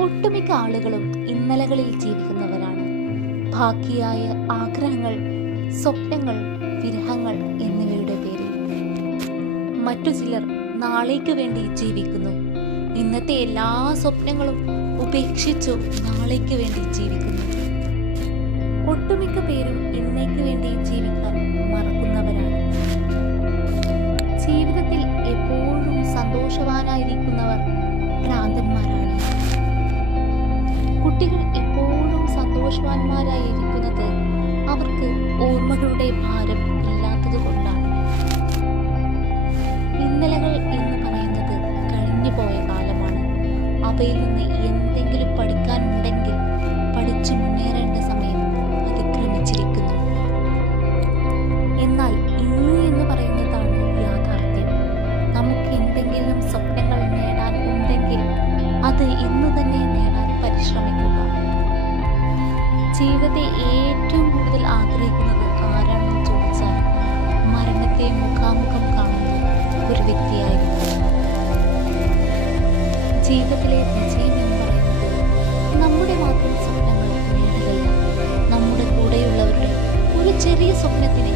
ഒട്ടുമിക്ക ആളുകളും ഇന്നലകളിൽ ജീവിക്കുന്നവരാണ്. ബാക്കിയായ ആഗ്രഹങ്ങൾ, സ്വപ്നങ്ങൾ, വിരഹങ്ങൾ എന്നിവയുടെ പേരിൽ. മറ്റു ചിലർ നാളേക്ക് വേണ്ടി ജീവിക്കുന്നു. ഇന്നത്തെ എല്ലാ സ്വപ്നങ്ങളും ഉപേക്ഷിച്ചു നാളേക്ക് വേണ്ടി ജീവിക്കുന്നു. ഒട്ടുമിക്ക പേരും ഇന്നേക്ക് വേണ്ടി ജീവിക്കാൻ മറക്കുന്നവരാണ്. ജീവിതത്തിൽ എപ്പോഴും സന്തോഷവാനായിരിക്കുന്നവർ ഭ്രാന്തന്മാരാണ്. കുട്ടികൾ എപ്പോഴും സന്തോഷവാന്മാരായിരിക്കുന്നത് അവർക്ക് ഓർമ്മകളുടെ ഭാരം ഇല്ലാത്തത് കൊണ്ടാണ്. ഇന്നലകൾ എന്ന് പറയുന്നത് കഴിഞ്ഞു പോയ കാലമാണ്. അവയിൽ നിന്ന് എന്തെങ്കിലും പഠിക്കാനുണ്ടെങ്കിൽ പഠിച്ചു മുന്നേറേണ്ട സമയം അതിക്രമിച്ചിരിക്കുന്നു. എന്നാൽ ഇന്ന് എന്ന് പറയുന്നതാണ് യാഥാർത്ഥ്യം. നമുക്ക് എന്തെങ്കിലും സ്വപ്നങ്ങൾ നേടാൻ ഉണ്ടെങ്കിൽ അത് ഇന്ന് തന്നെ നേടാൻ പരിശ്രമിക്കുക. ജീവിതത്തെ ഏറ്റവും കൂടുതൽ ആഗ്രഹിക്കുന്നത് ആരാണെന്ന് ചോദിച്ചാൽ മരണത്തെ മുഖാമുഖം കാണുന്ന ഒരു വ്യക്തിയായിരിക്കും. ജീവിതത്തിലെ വിജയം എന്ന് പറയുന്നത് നമ്മുടെ മാത്രം സ്വപ്നങ്ങൾ നേടുകയല്ല, നമ്മുടെ കൂടെയുള്ളവരുടെ ഒരു ചെറിയ സ്വപ്നത്തിനെ